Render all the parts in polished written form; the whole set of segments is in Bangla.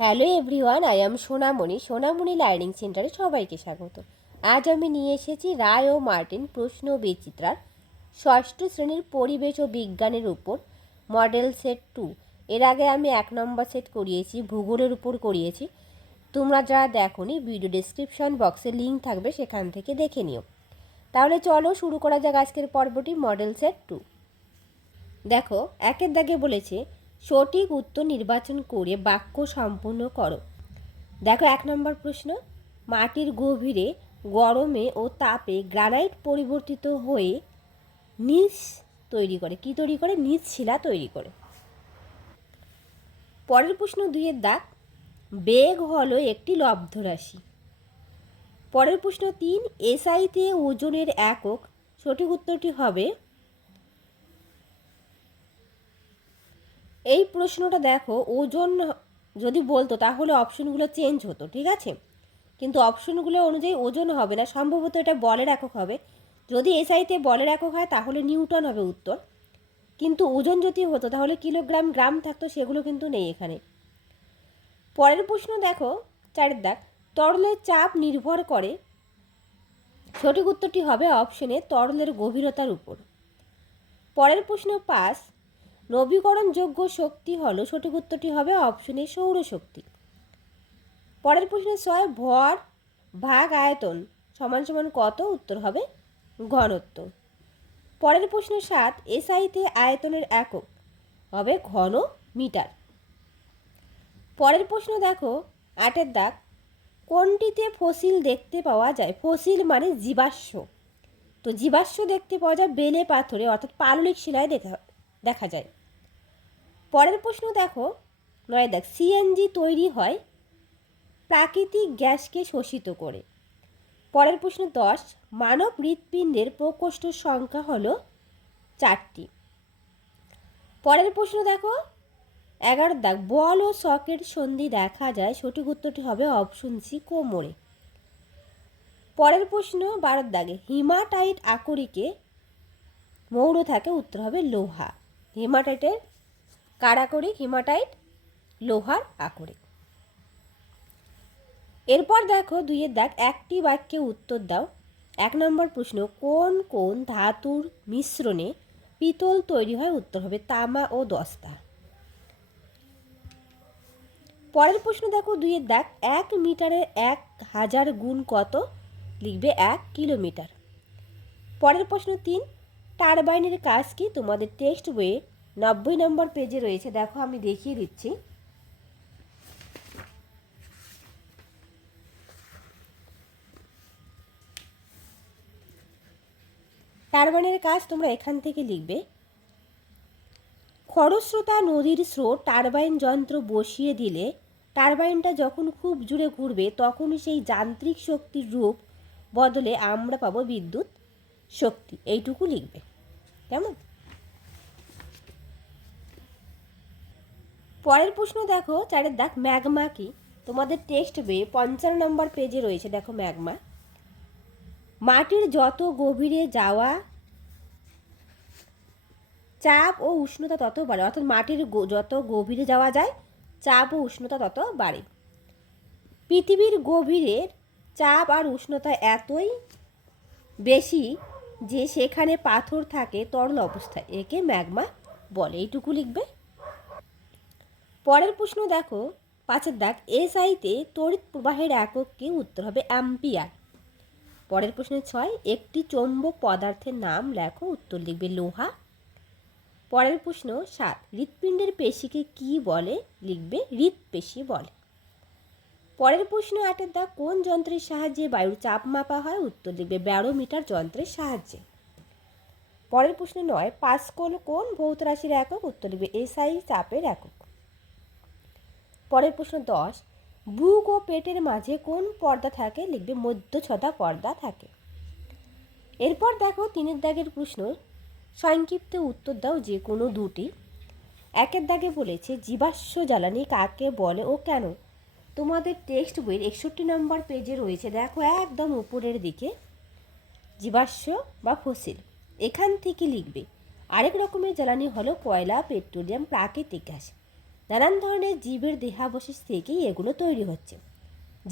Hello everyone, I am Sonamoni. Sonamoni learning সেন্টারে সবাইকে স্বাগত। আজ আমি নিয়ে এসেছি রায় ও মার্টিন প্রশ্ন বিচিত্রার ষষ্ঠ শ্রেণীর পরিবেশ ও বিজ্ঞানের উপর মডেল সেট 2। এর আগে আমি 1 নম্বর সেট করিয়েছি, ভূগোলের উপর করিয়েছি। তোমরা যারা দেখোনি, ভিডিও ডেসক্রিপশন বক্সে লিঙ্ক থাকবে, সেখান থেকে দেখে নিও। তাহলে চলো শুরু করা যাক আজকের পর্বটি, মডেল সেট 2। দেখো, একের দাগে বলেছে সঠিক উত্তর নির্বাচন করে বাক্য সম্পূর্ণ করো। দেখো 1 নম্বর প্রশ্ন, মাটির গভীরে গরমে ও তাপে গ্রানাইট পরিবর্তিত হয়ে নিচ তৈরি করে। কি তৈরি করে? নিচ শিলা তৈরি করে। পরের প্রশ্ন 2 দাগ, বেগ হলো একটি লব্ধ রাশি। পরের প্রশ্ন 3, এসআইতে ওজনের একক। সঠিক উত্তরটি হবে, এই প্রশ্নটা দেখো ওজন যদি বলতো তাহলে অপশনগুলো চেঞ্জ হতো, ঠিক আছে, কিন্তু অপশনগুলো অনুযায়ী ওজন হবে না, সম্ভবত এটা বলের একক হবে। যদি এসআইতে বলের একক হয় তাহলে নিউটন হবে উত্তর, কিন্তু ওজন যদি হতো তাহলে কিলোগ্রাম গ্রাম থাকতো, সেগুলো কিন্তু নেই এখানে। পরের প্রশ্ন দেখো 4 দাগ, তরলের চাপ নির্ভর করে। সঠিক উত্তরটি হবে অপশনে তরলের গভীরতার উপর। পরের প্রশ্ন 5, নবীকরণযোগ্য শক্তি হলো। সঠিক উত্তরটি হবে অপশনে সৌরশক্তি। পরের প্রশ্ন 6, ভর ভাগ আয়তন সমান সমান কত? উত্তর হবে ঘনত্ব। পরের প্রশ্ন 7, এসআইতে আয়তনের একক হবে ঘন মিটার। পরের প্রশ্ন দেখো 8 দাগ, কোনটিতে ফসিল দেখতে পাওয়া যায়? ফসিল মানে জীবাশ্ম। তো জীবাশ্ম দেখতে পাওয়া যায় বেলে পাথরে, অর্থাৎ পাললিক শিলায় দেখা যায়। পরের প্রশ্ন দেখো 9 দাগ, সিএনজি তৈরি হয় প্রাকৃতিক গ্যাসকে শোষিত করে। পরের প্রশ্ন 10, মানব হৃৎপিণ্ডের প্রকোষ্ঠ সংখ্যা হলো 4টি। পরের প্রশ্ন দেখো 11 দাগ, বল ও সকেট সন্ধি দেখা যায়। সঠিক উত্তরটি হবে অপশন সি, কোমরে। পরের প্রশ্ন 12 দাগে, হিমাটাইট আকরিকে মৌল থাকে। উত্তর হবে লোহা। হিমাটাইটের কার আকরিক? হিমাটাইট লোহার আকরিক। এরপর দেখো 2 দাগ, একটি বাক্যে উত্তর দাও। 1 নম্বর প্রশ্ন, কোন কোন ধাতুর মিশ্রণে পিতল তৈরি হয়? উত্তর হবে তামা ও দস্তা। পরের প্রশ্ন দেখো 2 দাগ, 1 মিটারের 1000 গুণ কত? লিখবে 1 কিলোমিটার। পরের প্রশ্ন 3, টারবাইনের কাজ কি? তোমাদের টেক্সট বইয়ে 90 নম্বর পেজে রয়েছে, দেখো আমি দেখিয়ে দিচ্ছি। টারবাইনের কাজ তোমরা এখান থেকে লিখবে। খরস্রোতা নদীর স্রোত টারবাইন যন্ত্র বসিয়ে দিলে টারবাইনটা যখন খুব জোরে ঘুরবে তখন সেই যান্ত্রিক শক্তির রূপ বদলে আমরা পাবো বিদ্যুৎ শক্তি। এইটুকু লিখবে, কেমন? পরের প্রশ্ন দেখো 4 দাগ, ম্যাগমা কি? তোমাদের টেক্সট বইয়ে 55 নম্বর পেজে রয়েছে, দেখো ম্যাগমা। মাটির যত গভীরে যাওয়া চাপ ও উষ্ণতা তত বাড়ে, অর্থাৎ মাটির যত গভীরে যাওয়া যায় চাপ ও উষ্ণতা তত বাড়ে। পৃথিবীর গভীরের চাপ আর উষ্ণতা এতই বেশি যে সেখানে পাথর থাকে তরল অবস্থায়, একে ম্যাগমা বলে। এইটুকু লিখবে। পরের প্রশ্ন দেখো 5 দাগ, এসআইতে তড়িৎ প্রবাহের একক কি? উত্তর হবে অ্যাম্পিয়ার। পরের প্রশ্ন 6, একটি চৌম্বক পদার্থের নাম লেখো। উত্তর লিখবে লোহা। পরের প্রশ্ন 7, হৃৎপিণ্ডের পেশিকে কি বলে? লিখবে হৃৎপেশি বলে। পরের প্রশ্ন 8 দাগ, কোন যন্ত্রের সাহায্যে বায়ুর চাপ মাপা হয়? উত্তর লিখবে ব্যারোমিটার যন্ত্রের সাহায্যে। পরের প্রশ্ন 9, পাস্কল কোন ভৌত রাশির একক? উত্তর লিখবে এসআই চাপের একক। পরের প্রশ্ন 10, বুক ও পেটের মাঝে কোন পর্দা থাকে? লিখবে মধ্যচ্ছদা পর্দা থাকে। এরপর দেখো 3 দাগের প্রশ্ন, সংক্ষিপ্ত উত্তর দাও যে কোনো দুটি। 1 দাগে বলেছে জীবাশ্ম জ্বালানি কাকে বলে ও কেন? তোমাদের টেক্সট বইয়ের 61 নম্বর পেজে রয়েছে, দেখো একদম উপরের দিকে, জীবাশ্ম বা ফসিল। এখান থেকে লিখবে আরেক রকমের জ্বালানি হলো কয়লা, পেট্রোলিয়াম, প্রাকৃতিক গ্যাস। নানান ধরনের জীবের দেহাবশেষ থেকেই এগুলো তৈরি হচ্ছে।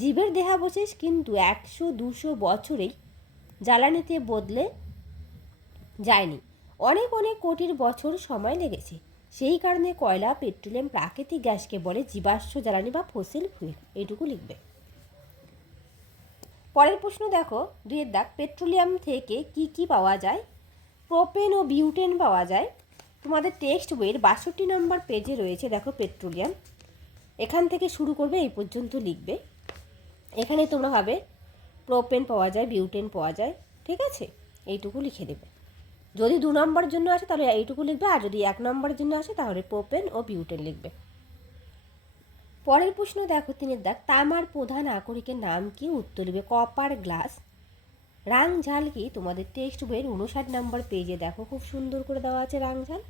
জীবের দেহাবশেষ কিন্তু 100-200 বছরেই জ্বালানিতে বদলে যায়নি, অনেক অনেক কোটির বছর সময় লেগেছে। সেই কারণে কয়লা, পেট্রোলিয়াম, প্রাকৃতিক গ্যাসকে বলে জীবাশ্ম জ্বালানি বা ফসিল ফুয়েল। এইটুকু লিখবে। পরের প্রশ্ন দেখো, 2 দাগ, পেট্রোলিয়াম থেকে কি কি পাওয়া যায়? প্রোপেন ও বিউটেন পাওয়া যায়। তোমাদের টেক্সট বইয়ের 62 নম্বর পেজে রয়েছে, দেখো পেট্রোলিয়াম। এখান থেকে শুরু করবে, এই পর্যন্ত লিখবে। এখানে তোমরা ভাবে প্রোপেন পাওয়া যায়, বিউটেন পাওয়া যায়, ঠিক আছে, এইটুকু লিখে দেবে। যদি 2 নম্বরের জন্য আসে তাহলে এইটুকু লিখবে, আর যদি 1 নম্বরের জন্য আসে তাহলে প্রোপেন ও বিউটেন লিখবে। পরের প্রশ্ন দেখো, 3 দাগ, তামার প্রধান আকরিকের নাম কি? উত্তর লিখবে কপার গ্লাস। রাংঝাল কি? তোমাদের টেক্সট বইয়ের 59 নম্বর পেজে দেখো, খুব সুন্দর করে দেওয়া আছে রাংঝাল।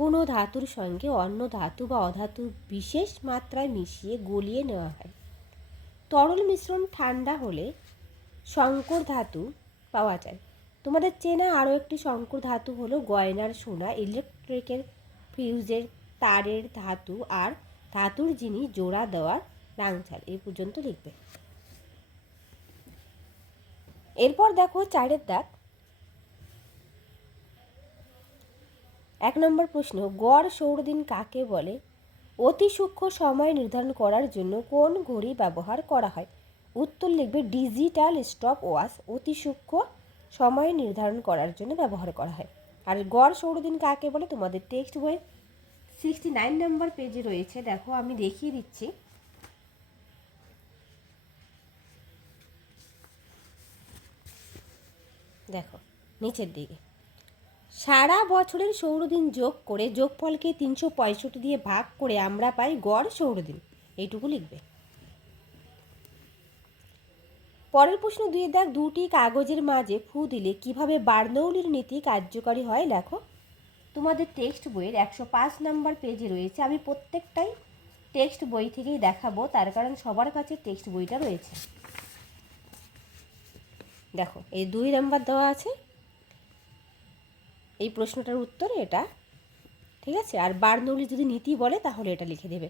কোনো ধাতুর সঙ্গে অন্য ধাতু বা অধাতু বিশেষ মাত্রায় মিশিয়ে গলিয়ে নেওয়া হয়। তরল মিশ্রণ ঠান্ডা হলে সংকর ধাতু পাওয়া যায়। তোমাদের চেনা আরও একটি সংকর ধাতু হলো গয়নার সোনা, ইলেকট্রিকের ফিউজের তারের ধাতু আর ধাতুর জিনিস জোড়া দেওয়ার রাংঝাল। এই পর্যন্ত লিখবে। এরপর দেখো 4 দাগ, 1 নম্বর প্রশ্ন, গড় সৌরদিন কাকে বলে? অতি সূক্ষ্ম সময় নির্ধারণ করার জন্য কোন ঘড়ি ব্যবহার করা হয়? উত্তর লিখবে ডিজিটাল স্টপ ওয়াচ অতি সূক্ষ্ম সময় নির্ধারণ করার জন্য ব্যবহার করা হয়। আর গড় সৌরদিন কাকে বলে? তোমাদের টেক্সট বই 69 নম্বর পেজে রয়েছে, দেখো আমি দেখিয়ে দিচ্ছি। দেখো নিচের দিকে, সারা বছরের সৌরদিন যোগ করে যোগফলকে 365 দিয়ে ভাগ করে আমরা পাই গড় সৌরদিন। এইটুকু লিখবে। পরের প্রশ্ন 2 দাগ, 2টি কাগজের মাঝে ফু দিলে কিভাবে বার্নৌলির নীতি কার্যকরী হয়? লেখো। তোমাদের টেক্সট বইয়ের 105 নম্বর পেজে রয়েছে। আমি প্রত্যেকটাই টেক্সট বই থেকেই দেখাবো, তার কারণ সবার কাছে টেক্সট বইটা রয়েছে। দেখো এই 2 নম্বর দেওয়া আছে, এই প্রশ্নটার উত্তর এটা, ঠিক আছে। আর বার্নৌলি যদি নীতি বলে তাহলে এটা লিখে দেবে।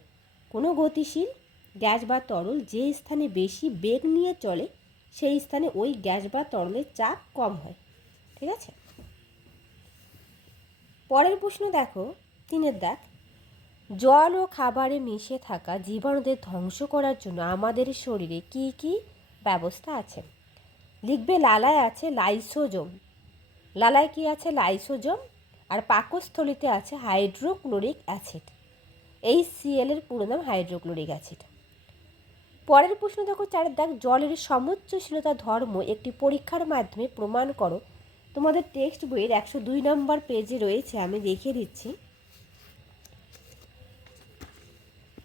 কোনো গতিশীল গ্যাস বা তরল যে স্থানে বেশি বেগ নিয়ে চলে সেই স্থানে ওই গ্যাস বা তরলের চাপ কম হয়, ঠিক আছে। পরের প্রশ্ন দেখো, 3 দাগ, জল ও খাবারে মিশে থাকা জীবাণুদের ধ্বংস করার জন্য আমাদের শরীরে কি কি ব্যবস্থা আছে? লিখবে লালায় আছে লাইসোজোম। লালায় কি আছে? লাইসোজোম। আর পাকস্থলিতে আছে হাইড্রোক্লোরিক অ্যাসিড। HCl এর পুরো নাম হাইড্রোক্লোরিক অ্যাসিড। পরের প্রশ্ন দেখো 4 দাগ, জলের সমুচ্চশীলতা ধর্ম একটি পরীক্ষার মাধ্যমে প্রমাণ করো। তোমাদের টেক্সট বইয়ের 102 নম্বর পেজে রয়েছে, আমি দেখিয়ে দিচ্ছি।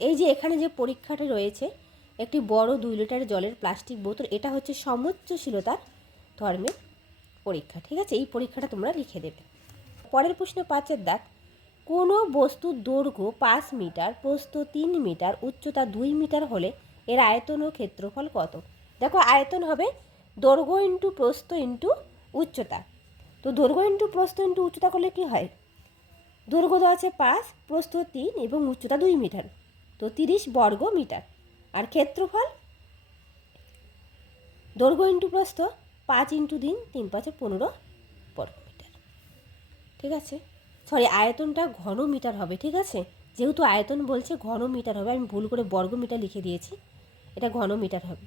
এই যে এখানে যে পরীক্ষাটা রয়েছে, একটি বড় 2 লিটার জলের প্লাস্টিক বোতল, এটা হচ্ছে সমুচ্চশীলতার ধর্মের পরীক্ষা, ঠিক আছে। এই পরীক্ষাটা তোমরা লিখে দেবে। পরের প্রশ্ন 5 দাগ, কোনো বস্তুর দৈর্ঘ্য 5 মিটার, প্রস্থ 3 মিটার, উচ্চতা 2 মিটার হলে এর আয়তন ও ক্ষেত্রফল কত? দেখো আয়তন হবে দৈর্ঘ্য ইন্টু প্রস্থ ইন্টু উচ্চতা। তো দৈর্ঘ্য ইন্টু প্রস্থ ইন্টু উচ্চতা করলে কি হয়? দৈর্ঘ্য দেওয়া আছে 5, প্রস্থ 3 এবং উচ্চতা 2 মিটার, তো 30 বর্গ মিটার। আর ক্ষেত্রফল দৈর্ঘ্য ইন্টু প্রস্থ 5 ইন্টু 3, 3 5 15 বর্গ মিটার, ঠিক আছে। সরি, আয়তনটা ঘন মিটার হবে, ঠিক আছে। যেহেতু আয়তন বলছে ঘন মিটার হবে, আমি ভুল করে বর্গ মিটার লিখে দিয়েছি, এটা ঘন মিটার হবে।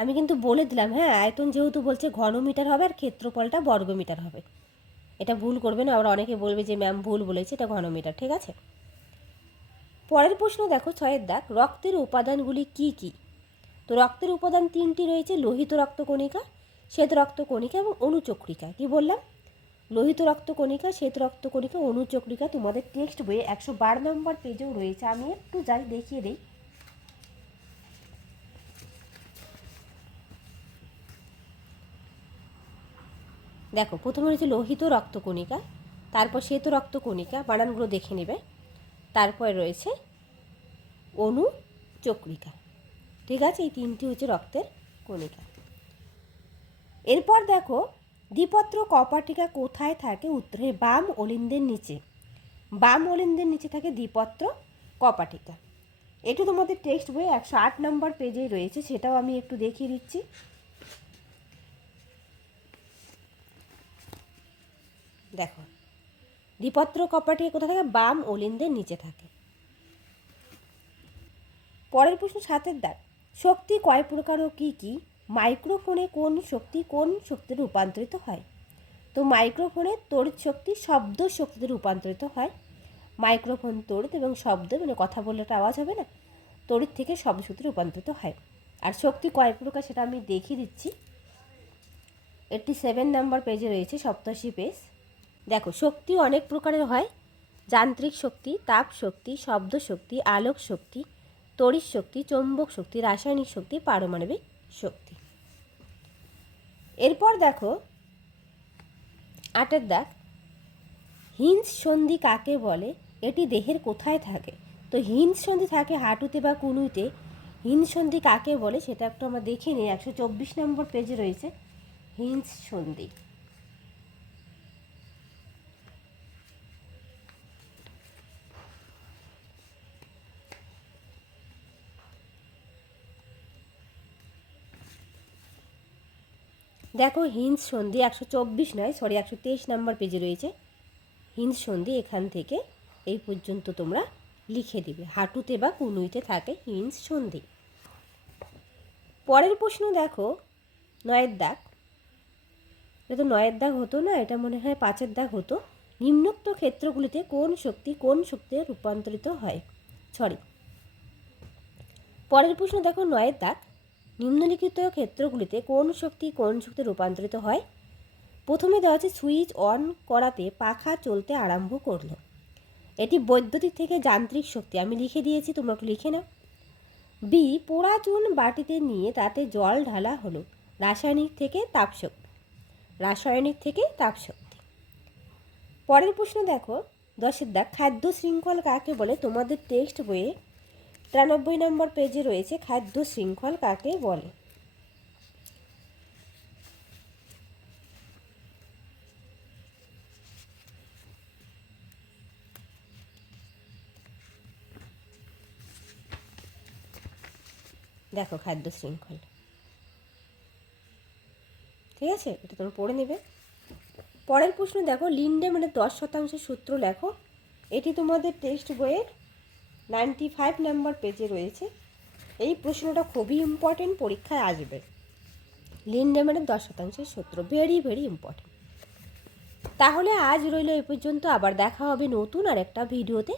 আমি কিন্তু বলে দিলাম, হ্যাঁ, আয়তন যেহেতু বলছে ঘন মিটার হবে আর ক্ষেত্রফলটা বর্গ মিটার হবে, এটা ভুল করবে না, আবার অনেকে বলবে যে ম্যাম ভুল বলেছে, এটা ঘন মিটার, ঠিক আছে। পরের প্রশ্ন দেখো 6 দাগ, রক্তের উপাদানগুলি কি কি? তো রক্তের উপাদান 3টি রয়েছে, লোহিত রক্তকণিকা, শ্বেত রক্তকণিকা এবং অনুচক্রিকা। কি বললাম? লোহিত রক্তকণিকা, শ্বেত রক্তকণিকা, অনুচক্রিকা। তোমাদের টেক্সট বইয়ে 112 নম্বর পেজেও রয়েছে, আমি একটু যাই দেখিয়ে দিই। দেখো প্রথমে রয়েছে লোহিত রক্তকণিকা, তারপর শ্বেত রক্তকণিকা, বানানগুলো দেখে নেবে, তারপরে রয়েছে অনুচক্রিকা, ঠিক আছে। এই 3টি হচ্ছে রক্তের কণিকা। এরপর দেখো, দ্বিপত্র কপাটিকা কোথায় থাকে? উত্তরে বাম অলিন্দের নিচে। বাম অলিন্দের নিচে থাকে দ্বিপত্র কপাটিকা। এটি তোমাদের টেক্সট বই 108 নম্বর পেজেই রয়েছে, সেটাও আমি একটু দেখিয়ে দিচ্ছি। দেখো, দ্বিপত্র কপাটিকা কোথা থাকে? বাম অলিন্দের নিচে থাকে। পরের প্রশ্ন 7-এর দাগ, শক্তি কয় প্রকার ও কী কী? মাইক্রোফোনে কোন শক্তিতে রূপান্তরিত হয়? তো মাইক্রোফোনে তড়িৎ শক্তি শব্দ শক্তিতে রূপান্তরিত হয়। মাইক্রোফোন তড়িৎ এবং শব্দ, মানে কথা বললে একটা আওয়াজ হবে না, তড়িৎ থেকে শব্দ শক্তিতে রূপান্তরিত হয়। আর শক্তি কয় প্রকার সেটা আমি দেখিয়ে দিচ্ছি। 87 নম্বর পেজে রয়েছে, 87 পেজ। দেখো, শক্তি অনেক প্রকারের হয়। যান্ত্রিক শক্তি, তাপ শক্তি, শব্দ শক্তি, আলোক শক্তি, তড়িৎ শক্তি, চৌম্বক শক্তি, রাসায়নিক শক্তি, পারমাণবিক শক্তি। এরপর দেখো 8-এর দাগ, হিঞ্জ সন্ধি কাকে বলে? এটি দেহের কোথায় থাকে? তো হিঞ্জ সন্ধি থাকে হাঁটুতে বা কনুইতে। হিঞ্জ সন্ধি কাকে বলে সেটা একটু আমরা দেখে নিই। 124 নম্বর পেজে রয়েছে হিঞ্জ সন্ধি। দেখো, হিঞ্জ সন্ধি 124 নয়, সরি 123 নম্বর পেজে রয়েছে হিঞ্জ সন্ধি। এখান থেকে এই পর্যন্ত তোমরা লিখে দিবে, হাঁটুতে বা কনুইতে থাকে হিঞ্জ সন্ধি। পরের প্রশ্ন দেখো 9-এর দাগ। এটা তো 9-এর দাগ হতো না, এটা মনে হয় 5-এর দাগ হতো। নিম্নোক্ত ক্ষেত্রগুলিতে কোন শক্তিতে রূপান্তরিত হয়? পরের প্রশ্ন দেখো 9-এর দাগ, নিম্নলিখিত ক্ষেত্রগুলিতে কোন শক্তিতে রূপান্তরিত হয়? প্রথমে দেওয়া আছে সুইচ অন করাতে পাখা চলতে আরম্ভ করলো। এটি বৈদ্যুতিক থেকে যান্ত্রিক শক্তি, আমি লিখে দিয়েছি, তোমরা একটু লিখে নাও। বি, পোড়া চুন বাটিতে নিয়ে তাতে জল ঢালা হলো। রাসায়নিক থেকে তাপশক্তি। পরের প্রশ্ন দেখো 10-এর দাগ, খাদ্য শৃঙ্খল কাকে বলে? তোমাদের টেক্সট বইয়ে 93 নম্বর পেজে রয়েছে খাদ্য শৃঙ্খল কাকে বলে। দেখো, খাদ্য শৃঙ্খল, ঠিক আছে, এটা তোমরা পড়ে নেবে। পরের প্রশ্ন দেখো, লিন্ডে মানে 10% সূত্র লেখো। এটি তোমাদের টেক্সট বইয়ের 95 নম্বর পেজে রয়েছে। এই প্রশ্নটা খুবই ইম্পর্টেন্ট, পরীক্ষায় আসবে। লিন্ডে মানে 10% সূত্র, ভেরি ভেরি ইম্পর্টেন্ট। তাহলে আজ রইল এই পর্যন্ত, আবার দেখা হবে নতুন আর একটা ভিডিওতে।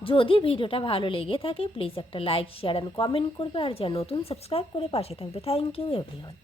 যদি ভিডিওটা ভালো লেগে থাকে প্লিজ একটা লাইক, শেয়ার অ্যান্ড কমেন্ট করবে, আর যা নতুন সাবস্ক্রাইব করে পাশে থাকবে। Thank you everyone.